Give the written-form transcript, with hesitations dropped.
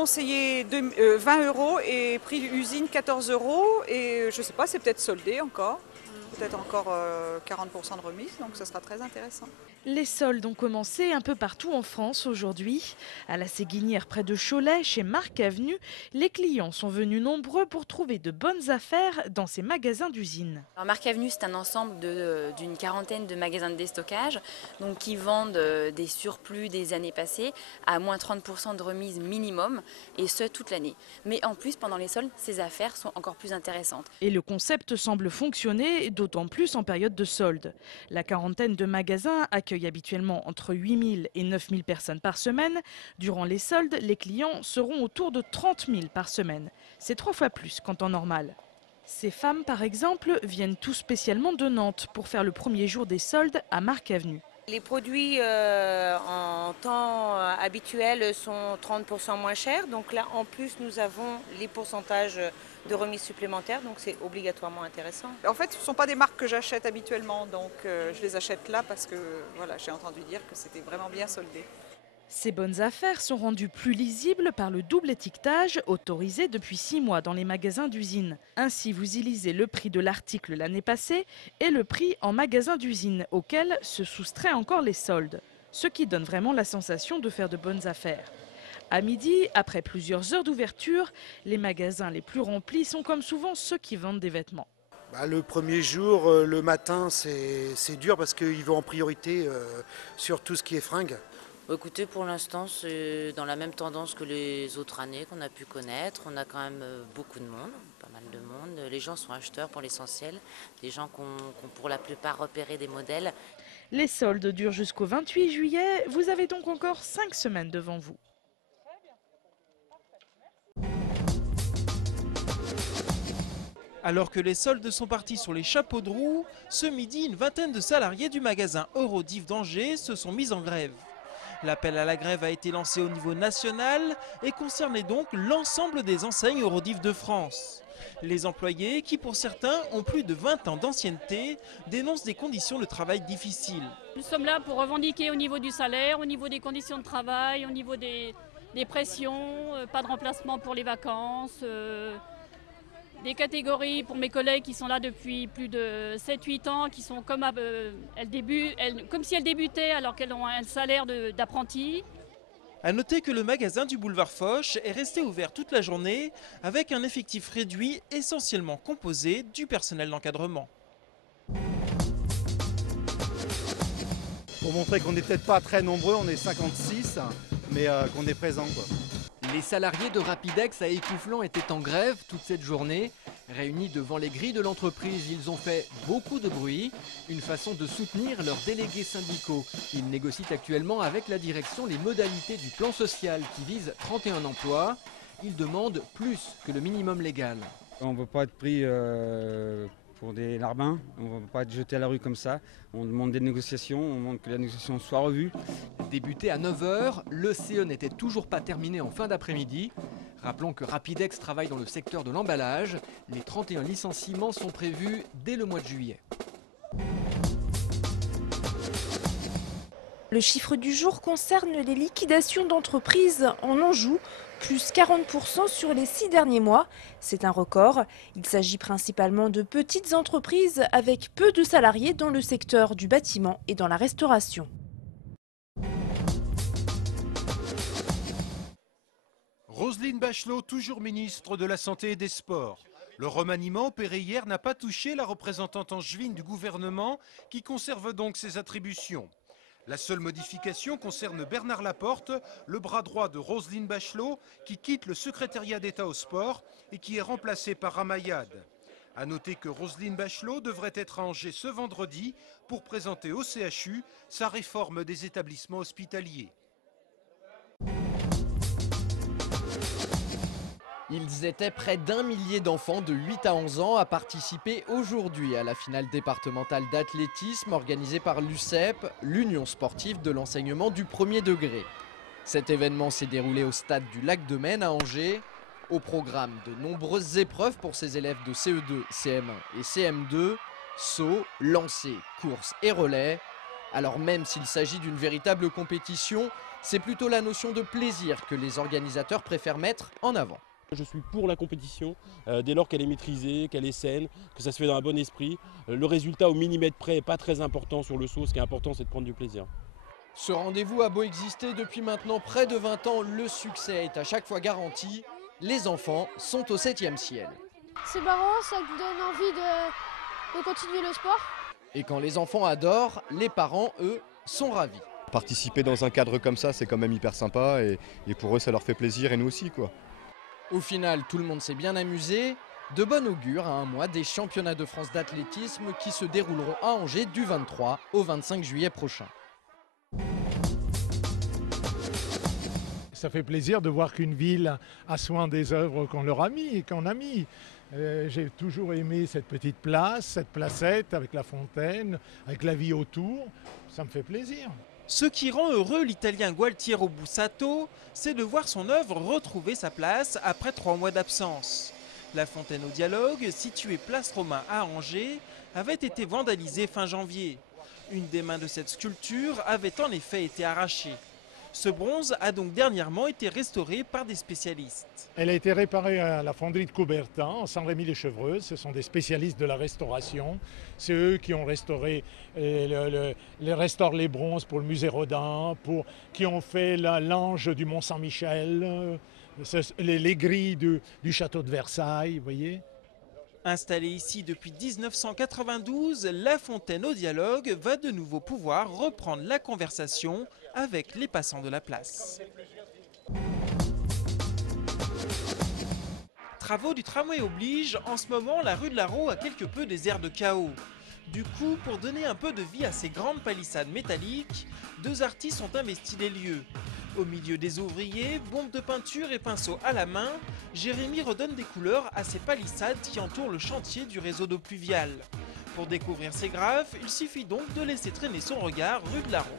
conseillé 20 € et prix usine 14 € et je sais pas, c'est peut-être soldé encore. Peut-être encore 40% de remise, donc ce sera très intéressant. Les soldes ont commencé un peu partout en France aujourd'hui. À la Séguinière, près de Cholet, chez Marc Avenue, les clients sont venus nombreux pour trouver de bonnes affaires dans ces magasins d'usine. Alors Marc Avenue, c'est un ensemble d'une quarantaine de magasins de déstockage donc qui vendent des surplus des années passées à moins 30% de remise minimum, et ce toute l'année. Mais en plus, pendant les soldes, ces affaires sont encore plus intéressantes. Et le concept semble fonctionner, d'autant plus en période de solde. La quarantaine de magasins accueille habituellement entre 8 000 et 9 000 personnes par semaine. Durant les soldes, les clients seront autour de 30 000 par semaine. C'est 3 fois plus qu'en temps normal. Ces femmes, par exemple, viennent tout spécialement de Nantes pour faire le premier jour des soldes à Marc Avenue. Les produits en temps habituel sont 30% moins chers. Donc là, en plus, nous avons les pourcentages de remise supplémentaires. Donc c'est obligatoirement intéressant. En fait, ce ne sont pas des marques que j'achète habituellement, donc je les achète là parce que voilà, j'ai entendu dire que c'était vraiment bien soldé. Ces bonnes affaires sont rendues plus lisibles par le double étiquetage autorisé depuis 6 mois dans les magasins d'usine. Ainsi, vous y lisez le prix de l'article l'année passée et le prix en magasin d'usine, auquel se soustraient encore les soldes. Ce qui donne vraiment la sensation de faire de bonnes affaires. À midi, après plusieurs heures d'ouverture, les magasins les plus remplis sont comme souvent ceux qui vendent des vêtements. Le premier jour, le matin, c'est dur parce qu'ils vont en priorité sur tout ce qui est fringues. Écoutez, pour l'instant, c'est dans la même tendance que les autres années qu'on a pu connaître. On a quand même beaucoup de monde, pas mal de monde. Les gens sont acheteurs pour l'essentiel, des gens qui ont pour la plupart repéré des modèles. Les soldes durent jusqu'au 28 juillet. Vous avez donc encore 5 semaines devant vous. Alors que les soldes sont partis sur les chapeaux de roue, ce midi, une vingtaine de salariés du magasin Eurodiv d'Angers se sont mis en grève. L'appel à la grève a été lancé au niveau national et concernait donc l'ensemble des enseignes Eurodiv de France. Les employés, qui pour certains ont plus de 20 ans d'ancienneté, dénoncent des conditions de travail difficiles. Nous sommes là pour revendiquer au niveau du salaire, au niveau des conditions de travail, au niveau des pressions, pas de remplacement pour les vacances, des catégories pour mes collègues qui sont là depuis plus de 7-8 ans, qui sont comme, comme si elles débutaient alors qu'elles ont un salaire d'apprenti. A noter que le magasin du boulevard Foch est resté ouvert toute la journée avec un effectif réduit essentiellement composé du personnel d'encadrement. Pour montrer qu'on n'est peut-être pas très nombreux, on est 56, mais qu'on est présent, quoi. Les salariés de Rapidex à Écouflant étaient en grève toute cette journée. Réunis devant les grilles de l'entreprise, ils ont fait beaucoup de bruit, une façon de soutenir leurs délégués syndicaux. Ils négocient actuellement avec la direction les modalités du plan social qui vise 31 emplois. Ils demandent plus que le minimum légal. On ne veut pas être pris pour des larbins, on ne veut pas être jeté à la rue comme ça. On demande des négociations, on demande que la négociation soit revue. Débuté à 9 h, le CE n'était toujours pas terminé en fin d'après-midi. Rappelons que Rapidex travaille dans le secteur de l'emballage. Les 31 licenciements sont prévus dès le mois de juillet. Le chiffre du jour concerne les liquidations d'entreprises en Anjou, plus 40% sur les 6 derniers mois. C'est un record. Il s'agit principalement de petites entreprises avec peu de salariés dans le secteur du bâtiment et dans la restauration. Roselyne Bachelot, toujours ministre de la Santé et des Sports. Le remaniement opéré hier n'a pas touché la représentante angevine du gouvernement qui conserve donc ses attributions. La seule modification concerne Bernard Laporte, le bras droit de Roselyne Bachelot, qui quitte le secrétariat d'État au sport et qui est remplacé par Ramayad. A noter que Roselyne Bachelot devrait être à Angers ce vendredi pour présenter au CHU sa réforme des établissements hospitaliers. Ils étaient près d'1 millier d'enfants de 8 à 11 ans à participer aujourd'hui à la finale départementale d'athlétisme organisée par l'USEP, l'Union sportive de l'enseignement du premier degré. Cet événement s'est déroulé au stade du Lac de Maine à Angers. Au programme, de nombreuses épreuves pour ces élèves de CE2, CM1 et CM2, saut, lancer, course et relais. Alors même s'il s'agit d'une véritable compétition, c'est plutôt la notion de plaisir que les organisateurs préfèrent mettre en avant. Je suis pour la compétition, dès lors qu'elle est maîtrisée, qu'elle est saine, que ça se fait dans un bon esprit. Le résultat au millimètre près n'est pas très important sur le saut, ce qui est important c'est de prendre du plaisir. Ce rendez-vous a beau exister depuis maintenant près de 20 ans, le succès est à chaque fois garanti. Les enfants sont au 7e ciel. C'est marrant, ça donne envie de continuer le sport. Et quand les enfants adorent, les parents, eux, sont ravis. Participer dans un cadre comme ça, c'est quand même hyper sympa et pour eux, ça leur fait plaisir et nous aussi, quoi. Au final, tout le monde s'est bien amusé. De bon augure à un mois des championnats de France d'athlétisme qui se dérouleront à Angers du 23 au 25 juillet prochain. Ça fait plaisir de voir qu'une ville a soin des œuvres qu'on leur a mis et qu'on a mis. J'ai toujours aimé cette petite place, cette placette avec la fontaine, avec la vie autour. Ça me fait plaisir. Ce qui rend heureux l'Italien Gualtiero Bussato, c'est de voir son œuvre retrouver sa place après 3 mois d'absence. La fontaine au dialogue, située place Romain à Angers, avait été vandalisée fin janvier. Une des mains de cette sculpture avait en effet été arrachée. Ce bronze a donc dernièrement été restauré par des spécialistes. Elle a été réparée à la fonderie de Coubertin, en Saint-Rémy-les-Chevreuse. Ce sont des spécialistes de la restauration. C'est eux qui ont restauré, restaurent les bronzes pour le musée Rodin, qui ont fait l'ange du Mont-Saint-Michel, les grilles du château de Versailles, vous voyez. Installée ici depuis 1992, la fontaine au dialogue va de nouveau pouvoir reprendre la conversation avec les passants de la place. Travaux du tramway obligent, en ce moment la rue de l'Arro a quelque peu des airs de chaos. Du coup, pour donner un peu de vie à ces grandes palissades métalliques, 2 artistes ont investi les lieux. Au milieu des ouvriers, bombes de peinture et pinceaux à la main, Jérémy redonne des couleurs à ces palissades qui entourent le chantier du réseau d'eau pluviale. Pour découvrir ces graphes, il suffit donc de laisser traîner son regard rue de l'Arro.